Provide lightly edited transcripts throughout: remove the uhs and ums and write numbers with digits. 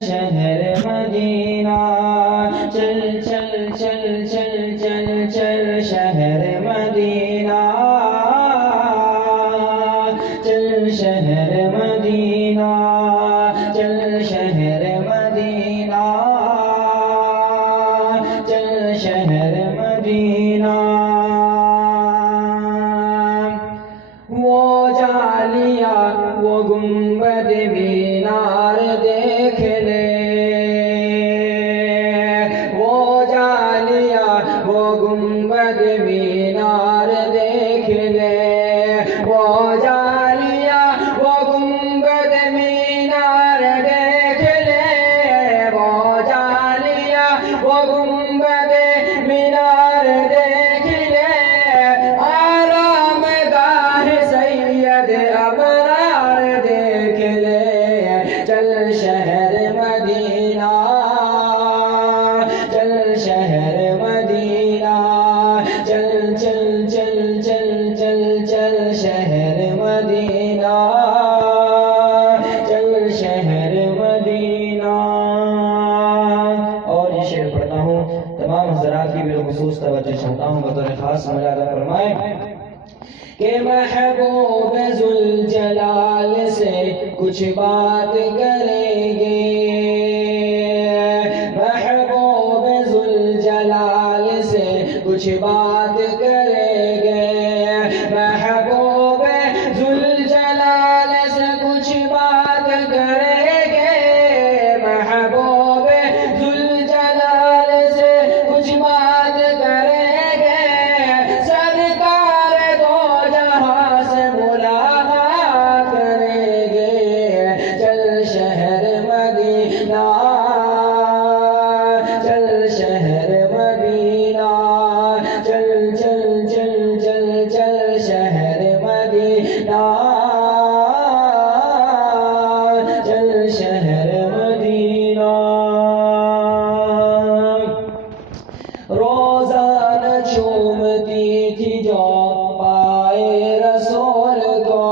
شہر مدینہ چل چل چل چل چل چل شہر مدینہ چل شہر مدینہ چل شہر مدینہ چل شہر مدینہ وہ جالیہ وہ گنبد مینار دیکھ لے وہ جالیہ وہ گنبد مینار دیکھ لے وہ جالیہ وہ گنبد مینار دیکھ لے وہ جالیہ وہ گنبد مینار دیکھ لے آرام گاہ سید ابرار دیکھ لے چل شہر مدینہ چل شہر مدینہ چل چل چل چل چل چل شہر مدینہ چل شہر مدینہ. اور یہ شعر پڑھتا ہوں، تمام حضرات کی بالخصوص توجہ چاہتا ہوں، بطور خاص ملاحظہ فرمائیں کہ محبوب ذوالجلال سے کچھ بات کریں گے، محبوب ذوالجلال سے کچھ بات کریں گے، محبوب ذوالجلال سے کچھ بات کریں گے، محبوب ذوالجلال سے کچھ بات کریں گے، سرکار دو جہاں سے ملاقات کریں گے، چل شہر مدینہ چل شہر مدینہ چل چل چل چل چل شہر مدینہ چل شہر مدینہ. روزانہ چومتی تھی جو پائے رسول کو،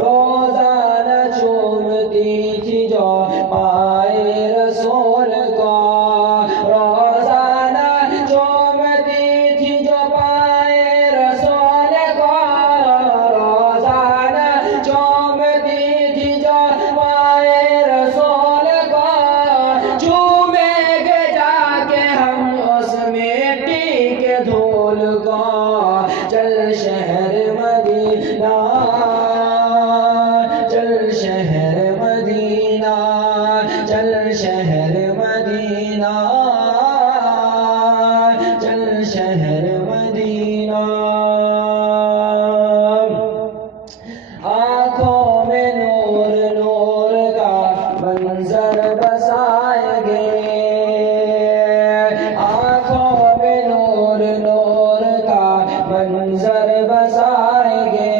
روزانہ چومتی تھی جو پائے رسول کو، روزانہ چومتی تھی جو پائے رسول کو، روزانہ چومتی تھی جو پائے رسول کو، چومیں گے جا کے ہم اس مٹی کے دھول کو، چل شہر مدینہ چل شہر مدینہ چل شہر مدینہ چل شہر مدینہ. آنکھوں میں نور نور کا منظر بسائیں گے، آنکھوں میں نور نور کا منظر بسائیں گے،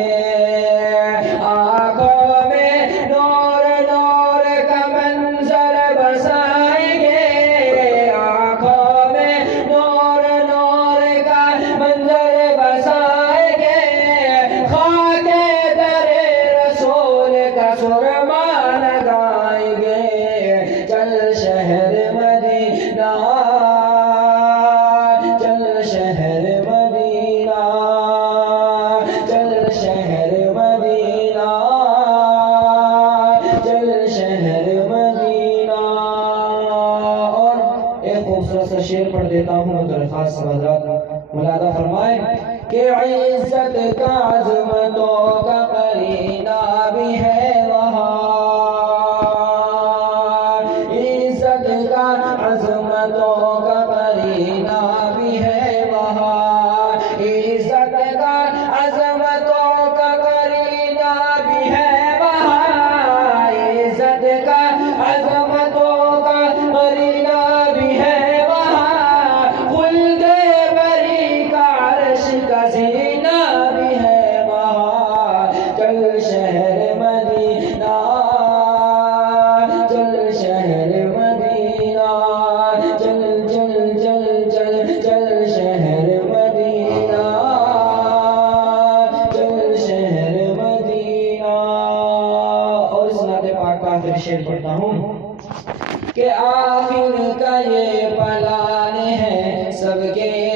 آنکھوں میں نور نور کا منظر بسائیں گے، آنکھوں میں نور نور کا منظر بسائیں گے، خاک در رسول کا سرما لگائیں گے، چل شہر مدینہ چل شہر مدینہ چل شہر مدینہ چل شہر مدینہ. اور ایک خوبصورت سا شعر پڑھ دیتا ہوں، بطور خاص حضرات ملاحظہ فرمائیں کہ عزت کا عظمتوں کا قرینہ بھی ہے وہاں، عزت کا عظمتوں کا قرینہ بھی ہے وہاں، عزت کا عظمتوں کا قرینہ بھی ہے وہاں، عزت کا عظمتوں کا قرینہ بھی ہے وہاں، خلد بری کا عرش کا زینہ بھی ہے وہاں، چل شہر مدینہ پڑھتا ہوں کہ آخر کا یہ پلان ہے سب کے